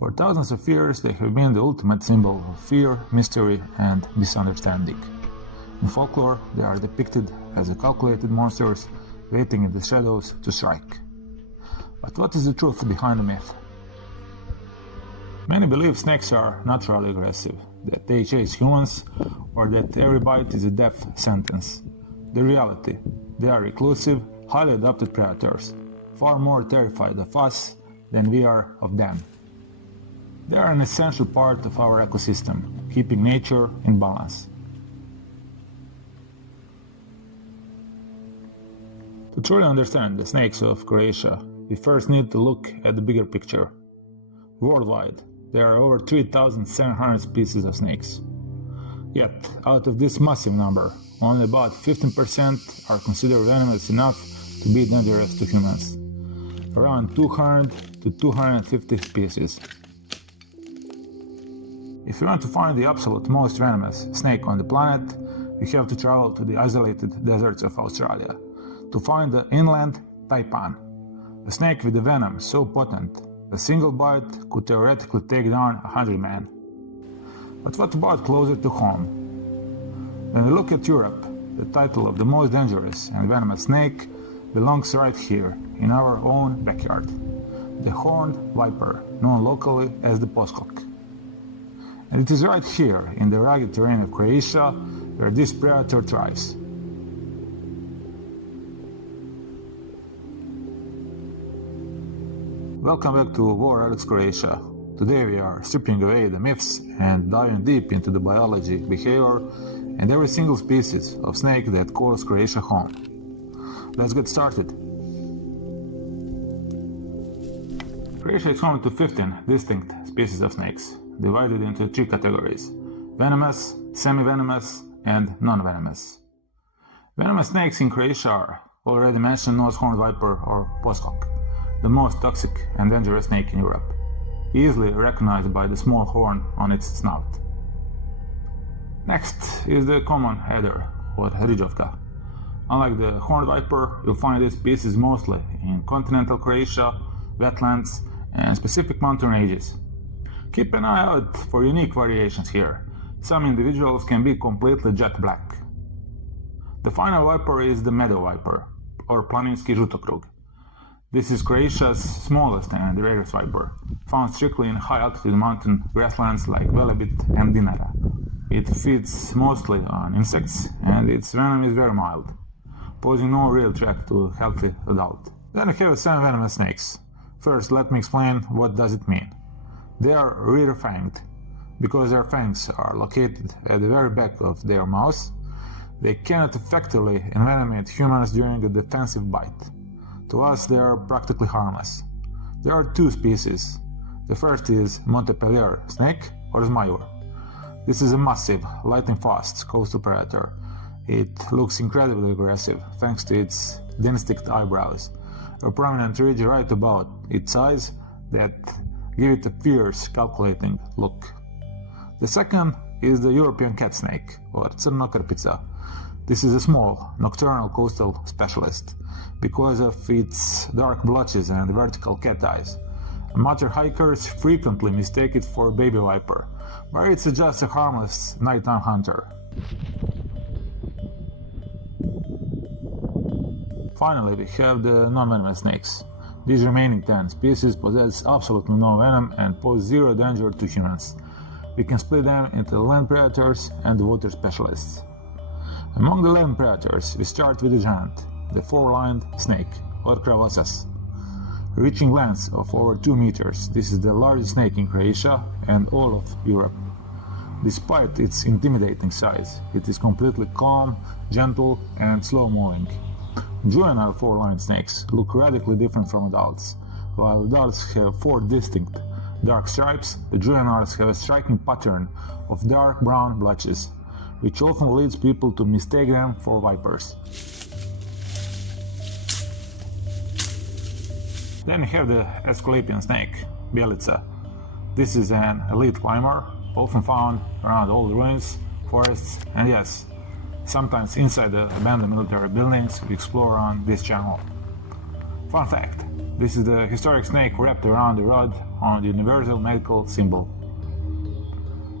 For thousands of years, they have been the ultimate symbol of fear, mystery, and misunderstanding. In folklore, they are depicted as calculated monsters waiting in the shadows to strike. But what is the truth behind the myth? Many believe snakes are naturally aggressive, that they chase humans, or that every bite is a death sentence. The reality, they are reclusive, highly adapted predators, far more terrified of us than we are of them. They are an essential part of our ecosystem, keeping nature in balance. To truly understand the snakes of Croatia, we first need to look at the bigger picture. Worldwide, there are over 3,700 species of snakes. Yet, out of this massive number, only about 15% are considered venomous enough to be dangerous to humans. Around 200 to 250 species. If you want to find the absolute most venomous snake on the planet, you have to travel to the isolated deserts of Australia to find the inland taipan, a snake with a venom so potent a single bite could theoretically take down 100 men. But what about closer to home? When we look at Europe, the title of the most dangerous and venomous snake belongs right here, in our own backyard. The horned viper, known locally as the Poskok. And it is right here, in the rugged terrain of Croatia, where this predator thrives. Welcome back to War Relics Croatia. Today we are stripping away the myths and diving deep into the biology, behavior, and every single species of snake that calls Croatia home. Let's get started. Croatia is home to 15 distinct species of snakes, divided into 3 categories: venomous, semi-venomous, and non-venomous. Venomous snakes in Croatia are already mentioned nose horned viper or Poskok, the most toxic and dangerous snake in Europe, easily recognized by the small horn on its snout. Next is the common adder, or Riđovka. Unlike the horned viper, you'll find this species mostly in continental Croatia, wetlands, and specific mountain ranges. Keep an eye out for unique variations here. Some individuals can be completely jet black. The final viper is the Meadow Viper, or Planinski žutokrug. This is Croatia's smallest and rarest viper, found strictly in high-altitude mountain grasslands like Velebit and Dinara. It feeds mostly on insects, and its venom is very mild, posing no real threat to a healthy adult. Then we have semi-venomous snakes. First, let me explain what does it mean. They are rear-fanged. Because their fangs are located at the very back of their mouths, they cannot effectively envenomate humans during a defensive bite. To us, they are practically harmless. There are 2 species. The first is Montpellier snake, or Zmajur. This is a massive, lightning-fast coastal predator. It looks incredibly aggressive thanks to its dynastic eyebrows, a prominent ridge right about its eyes that give it a fierce, calculating look. The second is the European cat snake, or Crna krpica. This is a small, nocturnal coastal specialist. Because of its dark blotches and vertical cat eyes, amateur hikers frequently mistake it for a baby viper, but it's just a harmless nighttime hunter. Finally, we have the non-venomous snakes. These remaining 10 species possess absolutely no venom and pose zero danger to humans. We can split them into land predators and water specialists. Among the land predators, we start with the giant, the 4-lined snake, or Kravosas. Reaching lengths of over 2 meters, this is the largest snake in Croatia and all of Europe. Despite its intimidating size, it is completely calm, gentle, and slow-moving. Juvenile 4-lined snakes look radically different from adults. While adults have 4 distinct dark stripes, the juveniles have a striking pattern of dark brown blotches, which often leads people to mistake them for vipers. Then we have the Aesculapian snake, Bjelica. This is an elite climber, often found around old ruins, forests, and yes, sometimes inside the abandoned military buildings we explore on this channel. Fun fact, This is the historic snake wrapped around the rod on the universal medical symbol.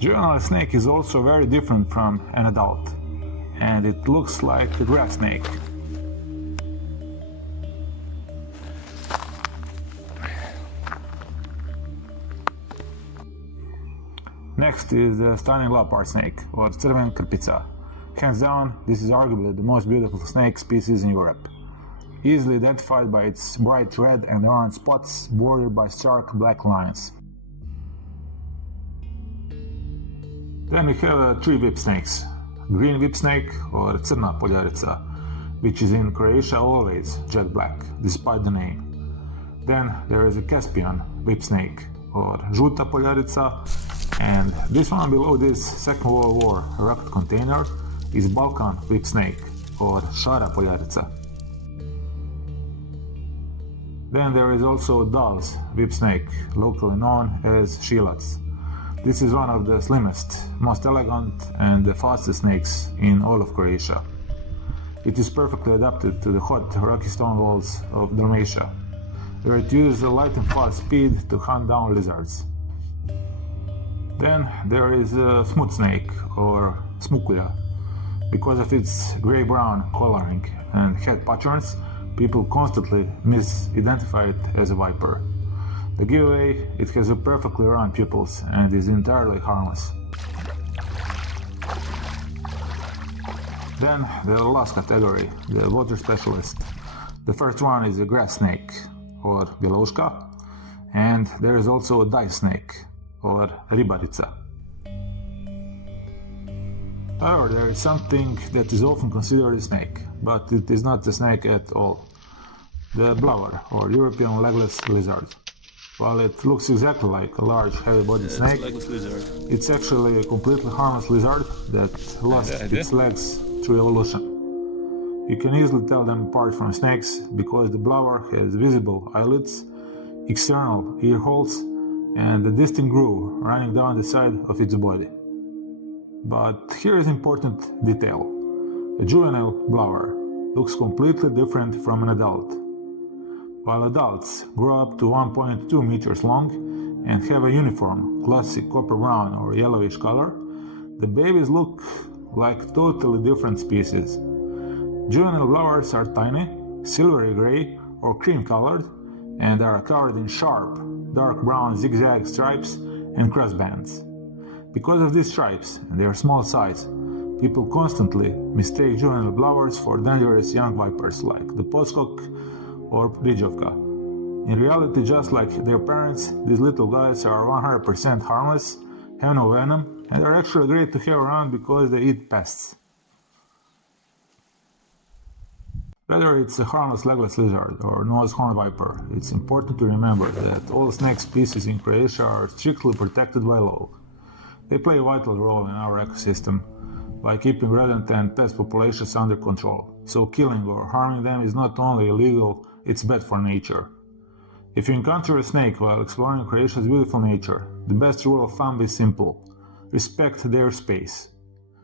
Juvenile snake is also very different from an adult, and it looks like a grass snake. Next is the stunning leopard snake, or crvena krpica. Hands down, this is arguably the most beautiful snake species in Europe. Easily identified by its bright red and orange spots bordered by stark black lines. Then we have three whip snakes. Green whip snake, or crna poljarica, which is in Croatia always jet black, despite the name. Then there is a Caspian whip snake, or žuta poljarica, and this one below this Second World War rocket container is Balkan whip snake, or šara poljarica. Then there is also Dal's whip snake, locally known as šilac. This is one of the slimmest, most elegant and the fastest snakes in all of Croatia. It is perfectly adapted to the hot rocky stone walls of Dalmatia, where it uses a light and fast speed to hunt down lizards. Then there is a smooth snake, or smukulja. Because of its grey-brown coloring and head patterns, people constantly misidentify it as a viper. The giveaway, it has a perfectly round pupils and is entirely harmless. Then the last category, the water specialist. The first one is a grass snake, or bjelouška, and there is also a dice snake, or ribarica. However, there is something that is often considered a snake, but it is not a snake at all. The blower, or European legless lizard. While it looks exactly like a large, heavy-bodied snake, it's actually a completely harmless lizard that lost its legs through evolution. You can easily tell them apart from snakes because the blower has visible eyelids, external ear holes, and a distinct groove running down the side of its body. But here is an important detail. A juvenile blower looks completely different from an adult. While adults grow up to 1.2 meters long and have a uniform, classic copper brown or yellowish color, the babies look like totally different species. Juvenile blowers are tiny, silvery gray or cream colored, and are covered in sharp, dark brown zigzag stripes and crossbands. Because of these stripes and their small size, people constantly mistake juvenile blowers for dangerous young vipers like the Poskok or Riđovka. In reality, just like their parents, these little guys are 100% harmless, have no venom, and are actually great to have around because they eat pests. Whether it's a harmless legless lizard or nose horned viper, it's important to remember that all snake species in Croatia are strictly protected by law. They play a vital role in our ecosystem by keeping rodent and pest populations under control, so killing or harming them is not only illegal, it's bad for nature. If you encounter a snake while exploring Croatia's beautiful nature, the best rule of thumb is simple: respect their space.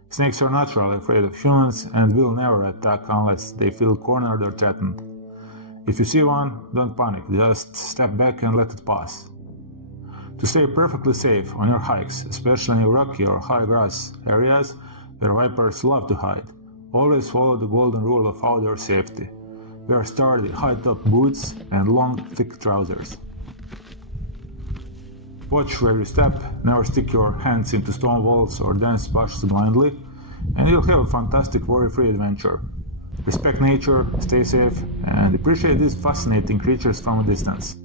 Snakes are naturally afraid of humans and will never attack unless they feel cornered or threatened. If you see one, don't panic, just step back and let it pass. To stay perfectly safe on your hikes, especially in rocky or high grass areas where vipers love to hide, always follow the golden rule of outdoor safety. Wear sturdy, high-top boots and long, thick trousers. Watch where you step, never stick your hands into stone walls or dense bushes blindly, and you'll have a fantastic worry-free adventure. Respect nature, stay safe, and appreciate these fascinating creatures from a distance.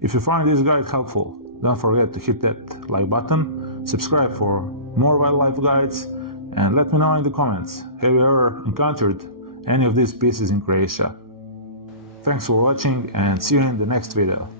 If you find this guide helpful, don't forget to hit that like button, subscribe for more wildlife guides, and let me know in the comments, have you ever encountered any of these species in Croatia? Thanks for watching and see you in the next video.